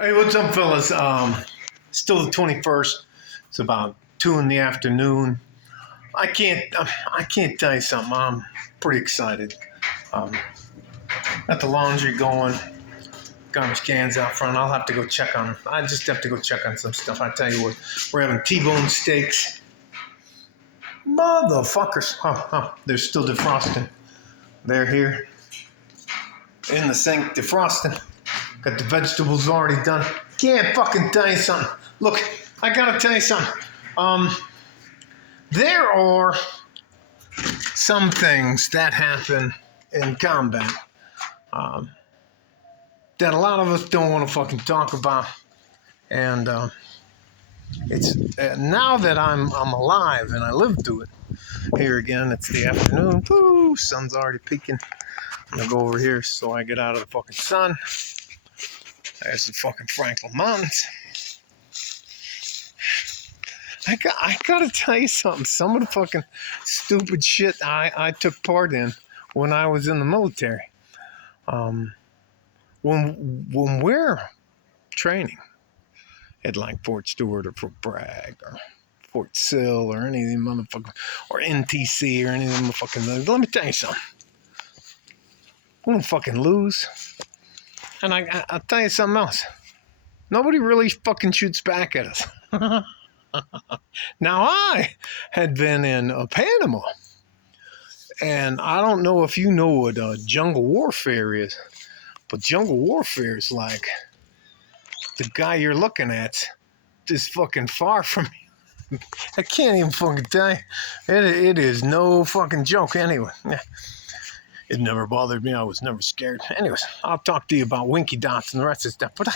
Hey, what's up, fellas? Still the 21st. It's about 2 in the afternoon. I can't tell you something. I'm pretty excited. Um, Got the laundry going. Garbage cans out front. I'll have to go check on. I just have to go check on some stuff. I tell you what, we're having T-bone steaks. Motherfuckers! They're still defrosting. They're here in the sink defrosting. Got the vegetables already done. Can't fucking tell you something. Look, I gotta tell you something. There are some things that happen in combat that a lot of us don't want to fucking talk about. And it's now that I'm alive and I lived through it. Here again, it's the afternoon. Woo, sun's already peaking. I'm gonna go over here so I get out of the fucking sun. There's the fucking Franklin Mountains. I gotta tell you something. Some of the fucking stupid shit I took part in when I was in the military. When we're training at like Fort Stewart or Fort Bragg or Fort Sill or any of them motherfuckers, or NTC or any of them motherfucking, let me tell you something. We don't fucking lose. And I'll tell you something else. Nobody really fucking shoots back at us. Now, I had been in Panama, and I don't know if you know what jungle warfare is, but jungle warfare is like the guy you're looking at is fucking far from you. I can't even fucking tell you. It is no fucking joke anyway. Yeah. It never bothered me. I was never scared. Anyways, I'll talk to you about Winky Dots and the rest of the stuff. But I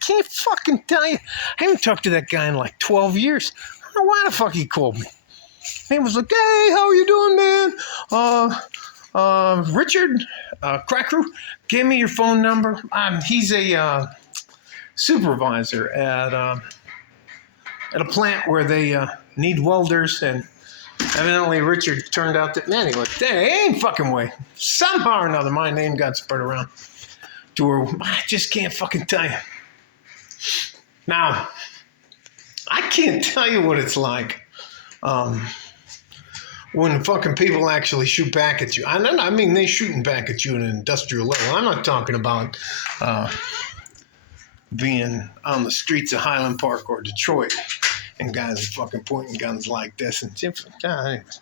can't fucking tell you. I haven't talked to that guy in like 12 years. I don't know why the fuck he called me. He was like, hey, how you doing, man? Richard Cracker gave me your phone number. He's a supervisor at a plant where they need welders, and evidently Richard turned out that, man, he went, there ain't fucking way. Somehow or another, my name got spread around to where I just can't fucking tell you. Now, I can't tell you what it's like when fucking people actually shoot back at you. I mean, they shooting back at you at an industrial level. I'm not talking about being on the streets of Highland Park or Detroit and guys are fucking pointing guns like this and anyways.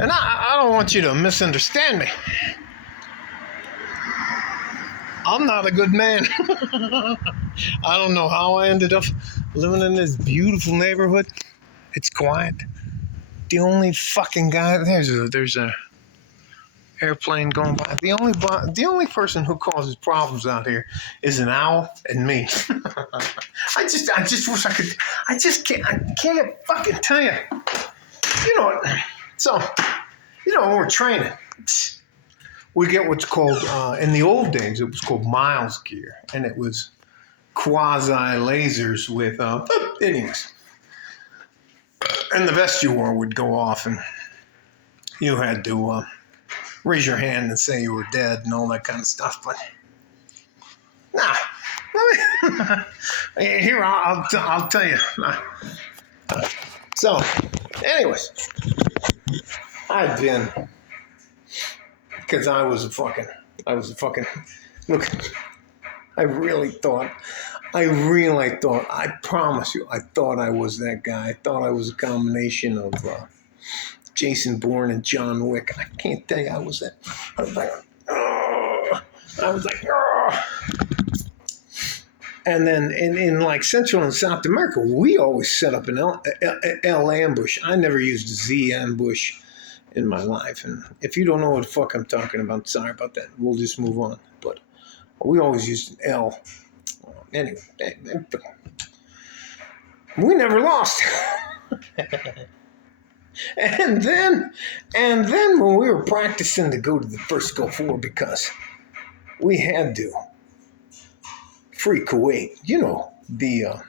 And I don't want you to misunderstand me. I'm not a good man. I don't know how I ended up living in this beautiful neighborhood. It's quiet. The only fucking guy, there's a airplane going by. The only person who causes problems out here is an owl and me. I just wish I could. I can't fucking tell you. You know what? So, when we're training, we get what's called, in the old days, it was called Miles gear, and it was quasi lasers with, anyways. And the vest you wore would go off, and you had to raise your hand and say you were dead and all that kind of stuff. But here I'll tell you. So, anyways, I've been, because I was a fucking. Look, I promise you, I thought I was that guy. I thought I was a combination of Jason Bourne and John Wick. I can't tell you I was that. I was like, oh. And then in like Central and South America, we always set up an L ambush. I never used a Z ambush in my life. And if you don't know what the fuck I'm talking about, sorry about that. We'll just move on. But we always used an L. Anyway, we never lost. And then when we were practicing to go to the first Gulf War, because we had to free Kuwait, the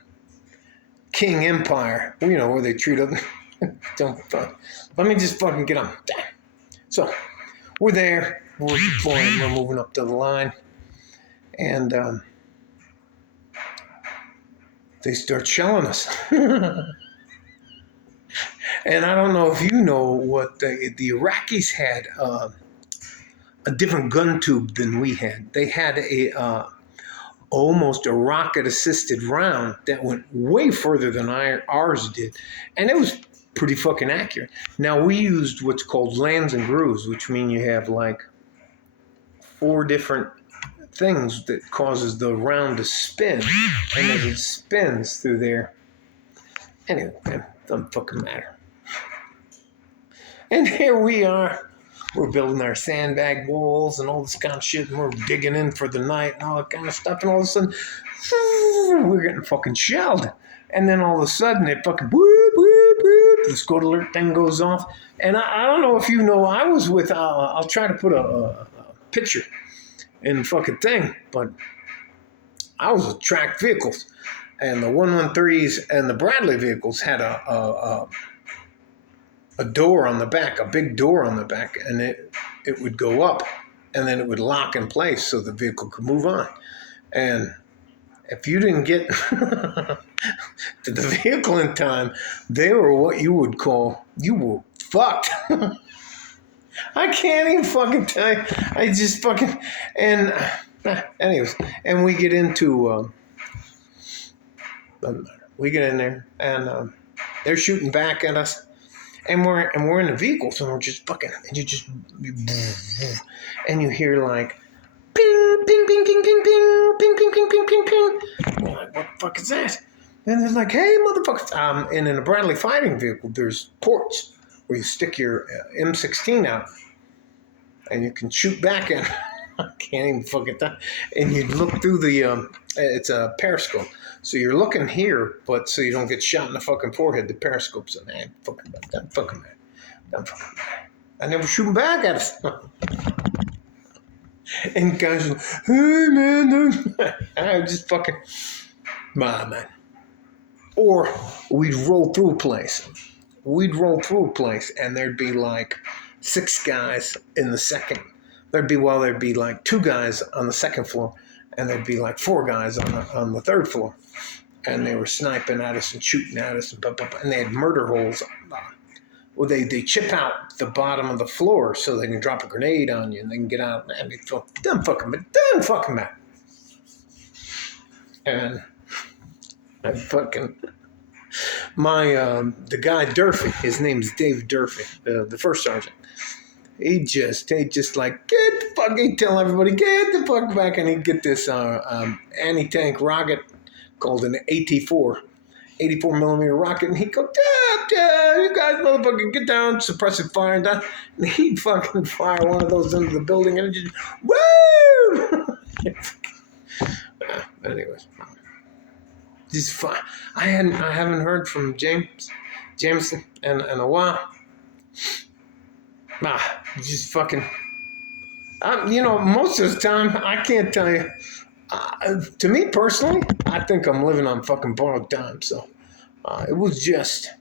King Empire, where they treat them. Let me just fucking get on. So we're there, we're deploying, we're moving up to the line. and they start shelling us. And I don't know if you know what the Iraqis had a different gun tube than we had. They had a almost a rocket-assisted round that went way further than ours did, and it was pretty fucking accurate. Now we used what's called lands and grooves, which mean you have like 4 different things that causes the round to spin, and as it spins through there. Anyway, it doesn't fucking matter. And here we are. We're building our sandbag walls and all this kind of shit, and we're digging in for the night and all that kind of stuff, and all of a sudden, we're getting fucking shelled. And then all of a sudden, it fucking whoop, whoop, whoop, the squad alert thing goes off. And I don't know if you know, I was with, I'll try to put a picture in the fucking thing, but I was with tracked vehicles. And the 113s and the Bradley vehicles had a door on the back, a big door on the back, and it would go up, and then it would lock in place so the vehicle could move on. And if you didn't get to the vehicle in time, they were what you would call, you were fucked. I can't even fucking tell you. I just fucking, and anyways, and we get into, we get in there, and they're shooting back at us. And we're in the vehicles, and we're just fucking, and and you hear like, ping, ping, ping, ping, ping, ping, ping, ping, ping, ping, ping, ping. And you're like, what the fuck is that? And they're like, hey, motherfuckers. And in a Bradley fighting vehicle, there's ports where you stick your M16 out, and you can shoot back at. I can't even fucking tell. And you look through the, it's a periscope. So you're looking here, but so you don't get shot in the fucking forehead. The periscope's in there. Fucking man. And they were shooting back at us. And guys were like, hey man, I was just fucking, man. Or we'd roll through a place. And there'd be like 6 guys in the second. There'd be like 2 guys on the second floor, and there'd be like 4 guys on the third floor. And they were sniping at us and shooting at us, and they had murder holes. Well, they chip out the bottom of the floor so they can drop a grenade on you, and they can get out. And they feel done fucking mad. And I fucking the guy Durfee, his name's Dave Durfee, the first sergeant. He just like, get the fuck, he'd tell everybody, get the fuck back, and he'd get this anti-tank rocket called an AT-4, 84 millimeter rocket, and he'd go, you guys motherfucking get down, suppressive fire, and down, and he'd fucking fire one of those into the building, and it just, woo! Anyways, just fine. I haven't heard from Jameson in a while. Just fucking, most of the time, I can't tell you. To me personally, I think I'm living on fucking borrowed time. So it was just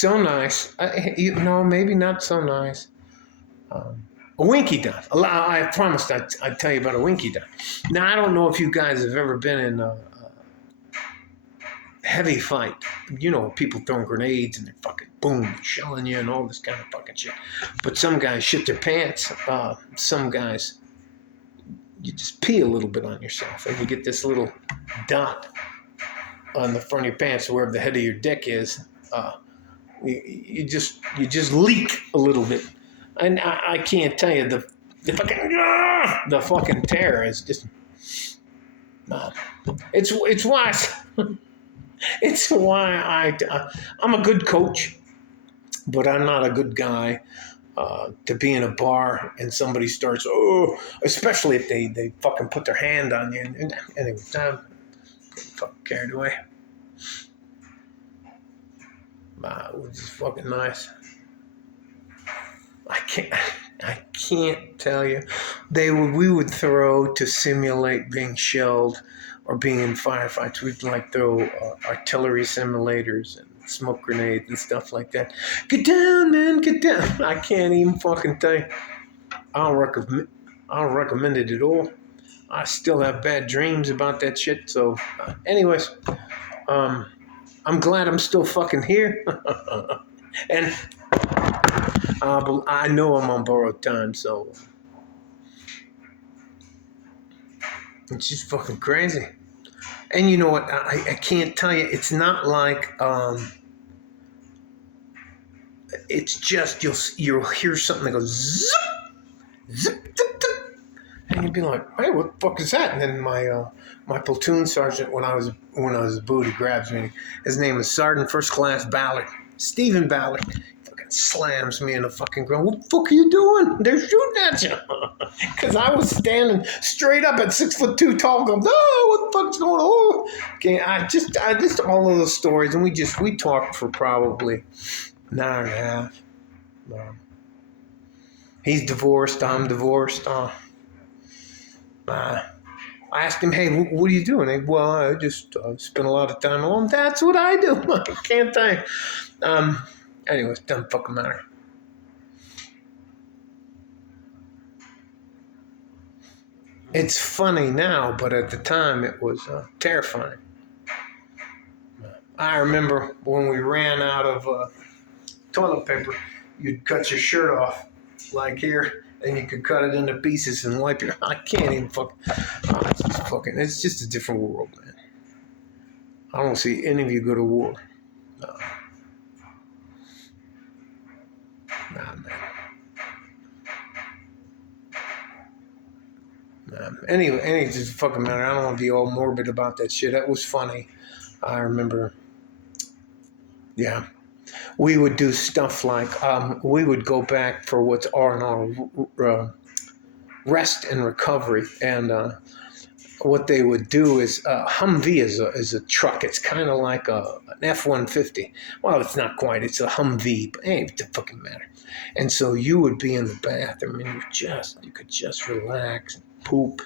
so nice. Maybe not so nice. A winky dive. I promised I'd tell you about a winky dive. Now, I don't know if you guys have ever been in a heavy fight. People throwing grenades and they're fucking boom, shelling you and all this kind of fucking shit. But some guys shit their pants. Some guys, you just pee a little bit on yourself, and you get this little dot on the front of your pants, wherever the head of your dick is. You just leak a little bit, and I can't tell you the fucking terror is just. It's why. It's why I'm a good coach, but I'm not a good guy to be in a bar and somebody starts, especially if they fucking put their hand on you. And anyway, I'm fucking carried away. It was just fucking nice. I can't tell you. We would throw to simulate being shelled or being in firefights. We'd throw artillery simulators and smoke grenades and stuff like that. Get down, man, get down. I can't even fucking tell you. I I don't recommend it at all. I still have bad dreams about that shit. So, anyways, I'm glad I'm still fucking here. And but I know I'm on borrowed time, so it's just fucking crazy. And you know what? I can't tell you. It's not like it's just you'll hear something that goes zip, zip, zip, zip, and you'd be like, "Hey, what the fuck is that?" And then my platoon sergeant, when I was a boot, he grabs me. His name is Sergeant First Class Ballard, Stephen Ballard. Fucking slams me in the fucking ground. What the fuck are you doing? They're shooting at you. Because I was standing straight up at 6'2" tall, going, "Oh, what the fuck's going on?" Okay, I just all of those stories, and we talked for probably an hour and a half. He's divorced. I'm divorced. I asked him, "Hey, what are you doing?" Well, I just spend a lot of time alone. That's what I do. I can't tell you. Anyways, doesn't fucking matter. It's funny now, but at the time it was terrifying. I remember when we ran out of toilet paper, you'd cut your shirt off, like here, and you could cut it into pieces and wipe your. I can't even fucking. It's just a different world, man. I don't see any of you go to war. No. Nah, man. Anyway, it just fucking matter. I don't want to be all morbid about that shit. That was funny. I remember. Yeah. We would do stuff like we would go back for what's R&R, rest and recovery, and what they would do is Humvee is a truck. It's kind of like an F-150. Well, it's not quite. It's a Humvee, but hey, it doesn't fucking matter. And so you would be in the bathroom and you could just relax, poop,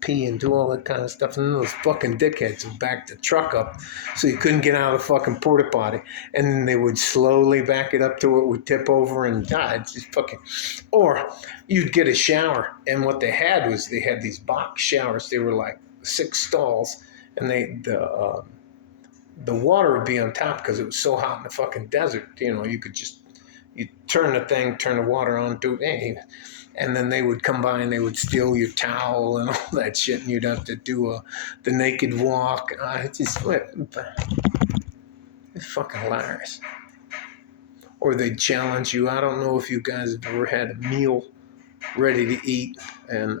pee, and do all that kind of stuff. And then those fucking dickheads would back the truck up so you couldn't get out of the fucking porta potty. And then they would slowly back it up to it would tip over and die. It's just fucking. Or you'd get a shower, and what they had these box showers. They were like 6 stalls, and the water would be on top because it was so hot in the fucking desert. You know, you turn the water on, and then they would come by and they would steal your towel and all that shit, and you'd have to do the naked walk. It's fucking hilarious. Or they'd challenge you. I don't know if you guys have ever had a meal ready to eat, and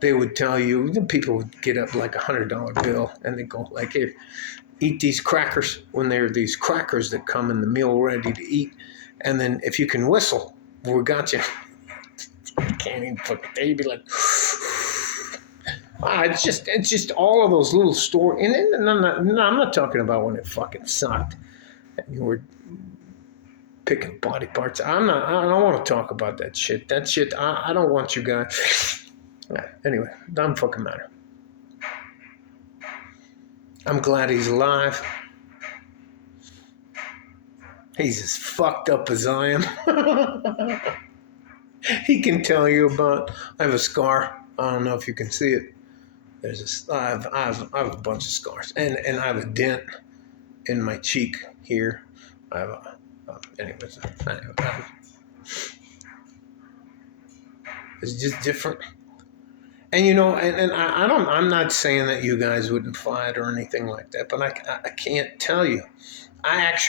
they would tell you, people would get up like $100 bill, and they go like, "Here, eat these crackers," when they're these crackers that come in the meal ready to eat, and then if you can whistle, we got you. I can't even fucking tell you. Be like, it's just all of those little stories. And I'm not talking about when it fucking sucked and you were picking body parts. I don't want to talk about that shit. That shit, I don't want you guys. Anyway, doesn't fucking matter. I'm glad he's alive. He's as fucked up as I am. He can tell you about. I have a scar. I don't know if you can see it. I have a bunch of scars, and I have a dent in my cheek here. I have anyways. It's just different. And you know, and I'm not saying that you guys wouldn't fight or anything like that, but I can't tell you. I've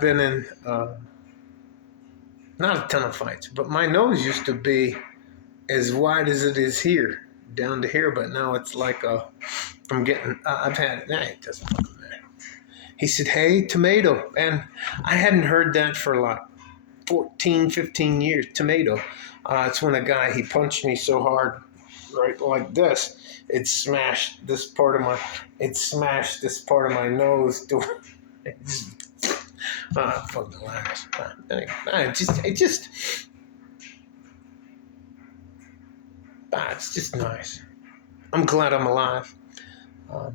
been in not a ton of fights, but my nose used to be as wide as it is here, down to here, but now it's like I've had it. It doesn't fucking matter. He said, "Hey, tomato," and I hadn't heard that for like 14, 15 years. Tomato. It's when he punched me so hard, right, like this. It smashed this part of my nose. Fucking hilarious. Anyway, it's just nice. I'm glad I'm alive. I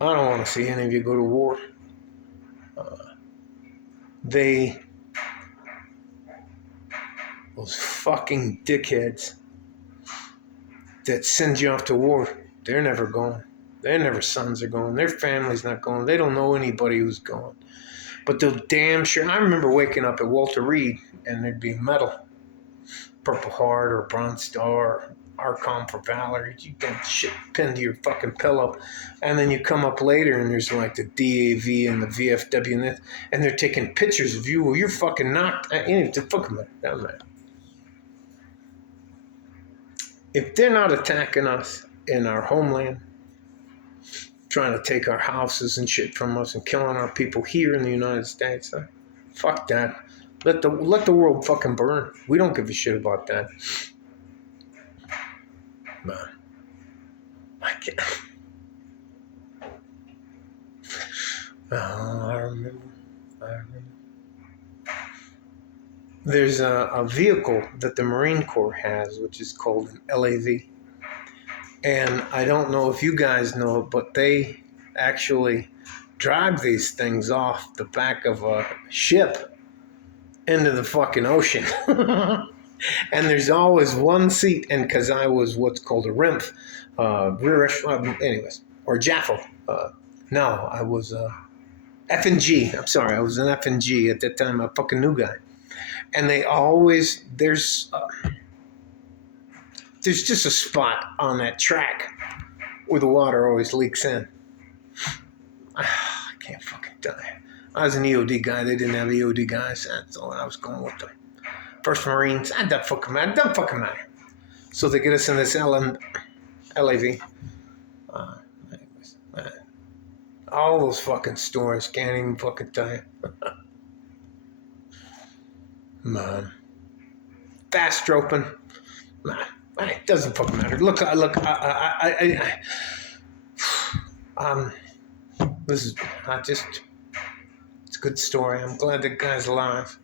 don't want to see any of you go to war. Those fucking dickheads that send you off to war, they're never going. Their never sons are going. Their family's not going. They don't know anybody who's going. But they'll damn sure. I remember waking up at Walter Reed and there'd be a medal, Purple Heart or Bronze Star or Archon for Valor. You get shit pinned to your fucking pillow. And then you come up later and there's like the DAV and the VFW and they're taking pictures of you. Well, you're fucking knocked. The fucking doesn't matter. If they're not attacking us in our homeland, trying to take our houses and shit from us and killing our people here in the United States, fuck that. Let the world fucking burn. We don't give a shit about that. Man, I can't. I remember. There's a vehicle that the Marine Corps has, which is called an LAV. And I don't know if you guys know it, but they actually drive these things off the back of a ship into the fucking ocean. And there's always one seat, and because I was what's called a RIMF, rear echelon, anyways, or JAFFO. No, I was F&G. I'm sorry, I was an F&G at that time, a fucking new guy. And they always, there's just a spot on that track where the water always leaks in. I can't fucking tell you. I was an EOD guy. They didn't have EOD guys. That's all I was going with them. First Marines, it doesn't fucking matter. So they get us in this LAV. All those fucking stories, can't even fucking tell you. Man. Fast stroping. Man. It doesn't fucking matter. Look, this is not just, it's a good story. I'm glad the guy's alive.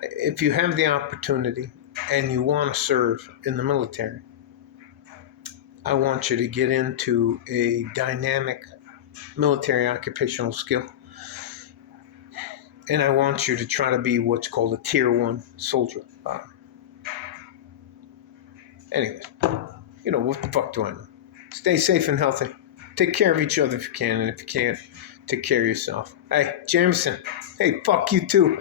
If you have the opportunity and you want to serve in the military, I want you to get into a dynamic military occupational skill. And I want you to try to be what's called a Tier 1 soldier. Anyways, what the fuck do I know? Stay safe and healthy. Take care of each other if you can, and if you can't, take care of yourself. Hey, Jameson. Hey, fuck you too.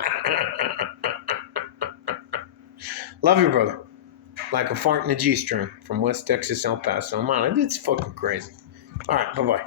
Love you, brother. Like a fart in a G-string from West Texas, El Paso. Man, it's fucking crazy. All right, bye-bye.